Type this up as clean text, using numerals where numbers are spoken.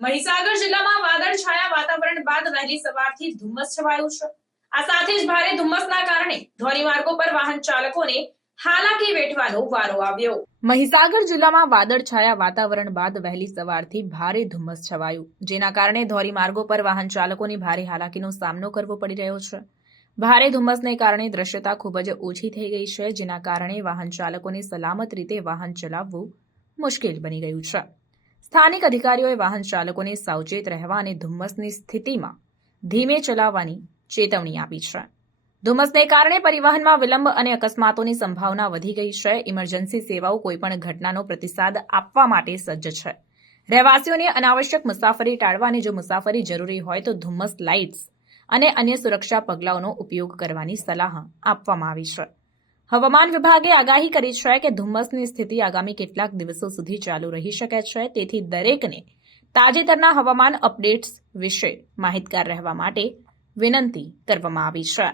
મહીસાગર જિલ્લામાં વાદળછાયા વાતાવરણ બાદ વહેલી સવારથી ધુમ્મસ છવાયું છે। આ સાથે જ ભારે ધુમ્મસના કારણે ધોરીમાર્ગો પર વાહન ચાલકોને હાલાકી વેઠવાનો વારો આવ્યો। મહીસાગર જિલ્લામાં વાદળછાયા વાતાવરણ બાદ વહેલી સવારથી ભારે ધુમ્મસ છવાયું, જેના કારણે ધોરીમાર્ગો પર વાહન ચાલકોને ભારે હાલાકીનો સામનો કરવો પડી રહ્યો છે। ભારે ધુમ્મસને કારણે દ્રશ્યતા ખૂબ જ ઓછી થઈ ગઈ છે, જેના કારણે વાહન ચાલકોને સલામત રીતે વાહન ચલાવવું મુશ્કેલ બની ગયું છે। સ્થાનિક અધિકારીઓએ વાહન ચાલકોને સાવચેત રહેવા અને ધુમ્મસની સ્થિતિમાં ધીમે ચલાવવાની ચેતવણી આપી છે। ધુમ્મસને કારણે પરિવહનમાં વિલંબ અને અકસ્માતોની સંભાવના વધી ગઈ છે। ઇમરજન્સી સેવાઓ કોઈપણ ઘટનાનો પ્રતિસાદ આપવા માટે સજ્જ છે। રહેવાસીઓને અનાવશ્યક મુસાફરી ટાળવા અને જો મુસાફરી જરૂરી હોય તો ધુમ્મસ લાઇટ્સ અને અન્ય સુરક્ષા પગલાઓનો ઉપયોગ કરવાની સલાહ આપવામાં આવી છે। હવામાન વિભાગે આગાહી કરી છે કે ધુમ્મસની સ્થિતિ આગામી કેટલાક દિવસો સુધી ચાલુ રહી શકે છે, તેથી દરેકને તાજેતરના હવામાન અપડેટ્સ વિશે માહિતગાર રહેવા માટે વિનંતી કરવામાં આવી છે।